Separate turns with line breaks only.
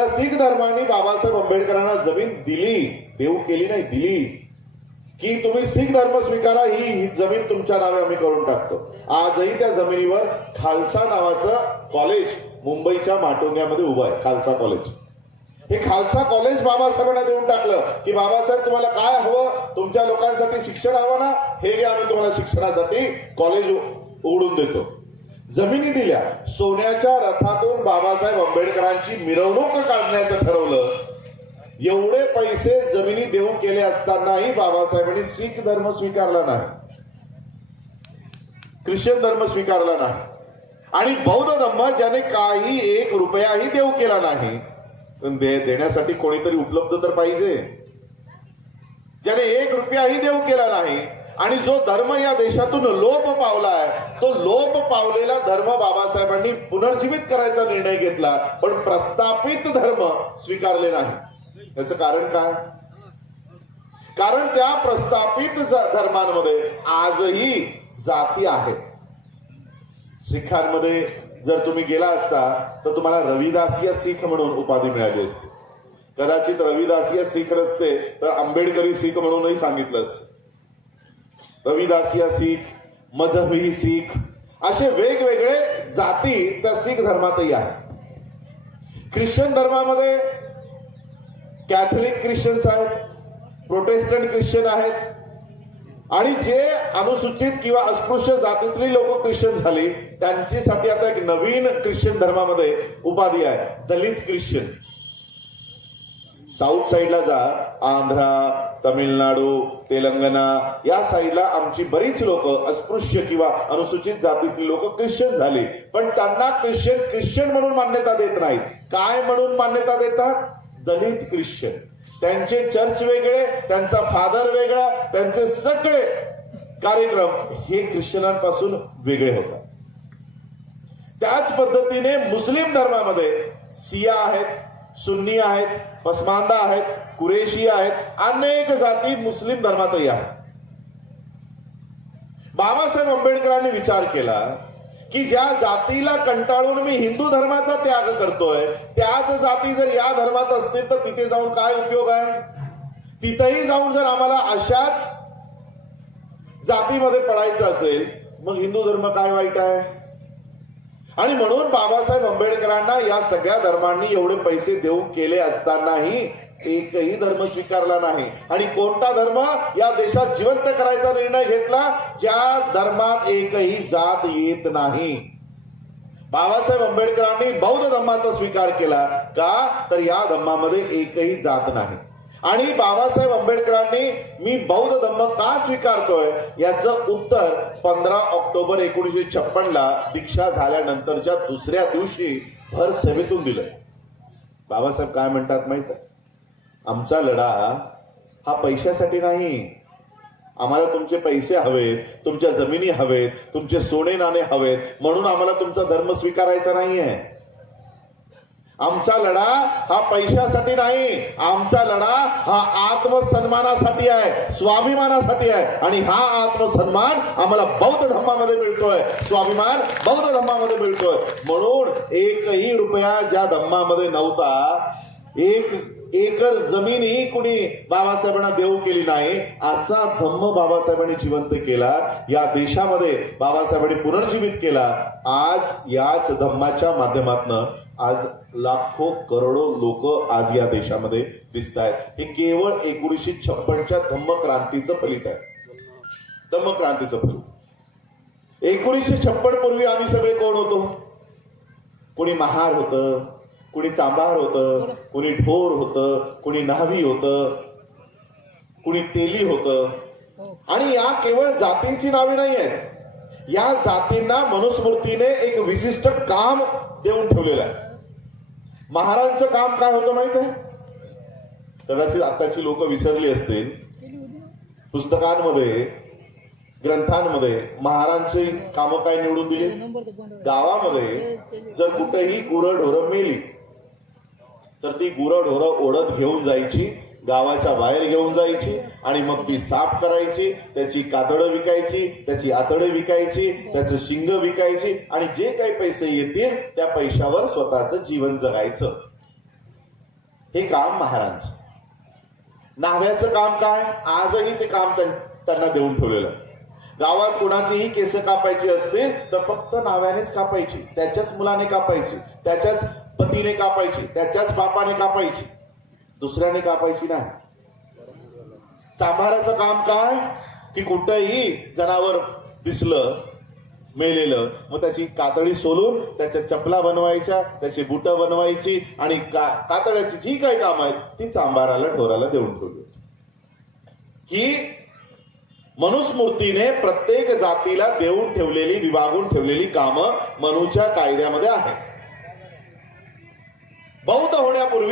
तर शीख धर्माने बाबासाहेब आंबेडकरांना जमीन दिली देऊ केली नाही दिली. की तुम्ही शीख धर्म स्वीकारा ही ही जमीन तुमच्या नावे आम्ही करून टाकतो. आजही त्या जमिनीवर खालसा नावाचं कॉलेज मुंबईच्या माटोंग्यामध्ये उभं आहे खालसा कॉलेज हे खालसा कॉलेज बाबासाहेबांना देऊन टाकलं की बाबासाहेब तुम्हाला काय हवं? तुमच्या लोकांसाठी शिक्षण हवं ना? हे आम्ही तुम्हाला शिक्षणासाठी कॉलेज उघडून देतो. जमिनी दिल्या. सोन्याच्या रथातून बाबासाहेब आंबेडकरांची मिरवणूक काढण्याचं ठरवलं. एवढे पैसे जमिनी देऊ केले असतानाही बाबासाहेबांनी शीख धर्म स्वीकारला नाही. ख्रिश्चन धर्म स्वीकारला नाही. आणि बौद्ध धर्म ज्याने काही एक रुपयाही देऊ केला नाही पण दे देण्यासाठी कोणीतरी उपलब्ध तर पाहिजे. ज्याने एक रुपयाही देऊ केला नाही आणि जो धर्म या देशातून लोप पावलाय तो लोप पावलेला धर्म बाबासाहेबांनी पुनर्जीवित करायचा निर्णय घेतला पण प्रस्थापित धर्म स्वीकारले नाही. याचं कारण काय? कारण त्या प्रस्थापित धर्मांमध्ये आजही जाती आहेत. शिखांमध्ये जर तुम्ही गेला असता तर तुम्हाला रविदासीय सिख म्हणून उपाधी मिळाली असती. कदाचित रविदासीय सिख नसते तर आंबेडकरी शीख म्हणूनही सांगितलं असतं. रविदासिया सीख मजहबी सीख असे वेगवेगळे जाती त्या सिख धर्मातही आहेत. ख्रिश्चन धर्मामध्ये कॅथलिक ख्रिश्चन्स आहेत प्रोटेस्टंट ख्रिश्चन आहेत आणि जे अनुसूचित किंवा अस्पृश्य जातीतली लोक ख्रिश्चन झाली त्यांच्यासाठी आता एक नवीन ख्रिश्चन धर्मामध्ये उपाधी आहे दलित ख्रिश्चन. साऊथ साईडला जा. आंध्रा तमिळनाडू तेलंगणा या साईडला आमची बरीच लोक अस्पृश्य किंवा अनुसूचित जातीतली लोक ख्रिश्चन झाले. पण त्यांना ख्रिश्चन ख्रिश्चन म्हणून मान्यता देत नाहीत. काय म्हणून मान्यता देतात? दलित ख्रिश्चन. त्यांचे चर्च वेगळे त्यांचा फादर वेगळा त्यांचे सगळे कार्यक्रम हे ख्रिश्चनांपासून वेगळे होतात. त्याच पद्धतीने मुस्लिम धर्मामध्ये सिया आहेत सुन्नी आहेत पसमांदा आहेत कुरेशी आहेत अनेक जाती मुस्लिम धर्मातही आहेत. बाबासाहेब आंबेडकरांनी विचार केला की ज्या जातीला कंटाळून मी हिंदू धर्माचा त्याग करतोय त्याच जाती जर या धर्मात असतील तर तिथे जाऊन काय उपयोग आहे? तिथेही जाऊन जर आम्हाला अशाच जातीमध्ये पडायचं असेल मग हिंदू धर्म काय वाईट आहे? आणि म्हणून बाबासाहेब आंबेडकरांना या सगळ्या धर्मांनी एवढे पैसे देऊ केले असतानाही एकही धर्म स्वीकारला नाही. आणि कोणता धर्म? या देशात जिवंत करायचा निर्णय घेतला ज्या धर्मात एकही जात येत नाही. बाबासाहेब आंबेडकरांनी बौद्ध धर्माचा स्वीकार केला का? तर या धर्मामध्ये एकही जात नाही. आणि बाबासाहेब आंबेडकरांनी मी बौद्ध धर्म का स्वीकारतोय याचं उत्तर पंधरा ऑक्टोबर एकोणीसशे छप्पनला दीक्षा झाल्यानंतरच्या दुसऱ्या दिवशी भर सेवेतून दिलंय. बाबासाहेब काय म्हणतात माहीत आहे? आमचा लढा हा पैशासाठी नाही. आम्हाला तुमचे पैसे हवेत तुमच्या जमिनी हवेत तुमचे सोने नाणे हवेत म्हणून आम्हाला तुमचा धर्म स्वीकारायचा नाही आहे आमचा लढा हा पैशासाठी नाही आमचा लढा हा आत्मसन्मानासाठी आहे स्वाभिमानासाठी आहे. आणि हा आत्मसन्मान आम्हाला बौद्ध धर्मामध्ये मिळतोय. स्वाभिमान बौद्ध धर्मामध्ये मिळतोय. म्हणून एकही रुपया ज्या धम्मामध्ये नव्हता एक एकर जमीनही कुणी बाबासाहेबांना देऊ केली नाही असा धम्म बाबासाहेबांनी जिवंत केला. या देशामध्ये बाबासाहेबांनी पुनर्जीवित केला. आज याच धम्माच्या माध्यमातनं आज लाखो करोडो लोक आज या देशामध्ये दिसत आहेत हे केवळ एकोणीसशे छप्पनच्या धम्म क्रांतीचं फलित आहे. धम्म क्रांतीचं फलित. एकोणीसशे छप्पन पूर्वी आम्ही सगळे कोण होतो? कोणी महार होतं कुणी चांभार होतं कुणी ढोर होतं कुणी न्हावी होतं कुणी तेली होतं. आणि या केवळ जातींची नावे नाही आहेत. या जातींना मनुस्मृतीने एक विशिष्ट काम देऊन ठेवलेलं आहे. महाराजांचं काम काय होतं माहीत आहे? कदाचित आताची लोक विसरली असतील. पुस्तकांमध्ये ग्रंथांमध्ये महाराजांची कामं काय निवडून दिली? गावामध्ये जर कुठेही गुरंढोरं मेली तर ती गुरंढोरं ओढत घेऊन जायची. गावाच्या बाहेर घेऊन जायची आणि मग ती साफ करायची त्याची कातडं विकायची त्याची आतडं विकायची त्याचं शिंग विकायची आणि जे काही पैसे येतील त्या पैशावर स्वतःचं जीवन जगायचं. हे काम महाराज नाव्याचं काम काय? आजही ते काम त्यांना देऊन ठेवलेलं. आहे. गावात कुणाचीही केस कापायची असतील तर फक्त नाव्यानेच कापायची. त्याच्याच मुलाने कापायची त्याच्याच पतीने कापायची त्याच्याच बापाने कापायची. दुसऱ्याने कापायची नाही. चांभाराचं काम काय? की कुठंही जनावर दिसलं मेलेलं मग त्याची कातडी सोलून त्याच्या चपला बनवायच्या त्याची बुटं बनवायची आणि का कातड्याची जी काही काम आहेत ती चांभाराला ढोराला देऊन ठेवली. ही मनुस्मृतीने प्रत्येक जातीला देऊन ठेवलेली विभागून ठेवलेली कामं मनूच्या कायद्यामध्ये आहेत. बौद्ध होण्यापूर्वी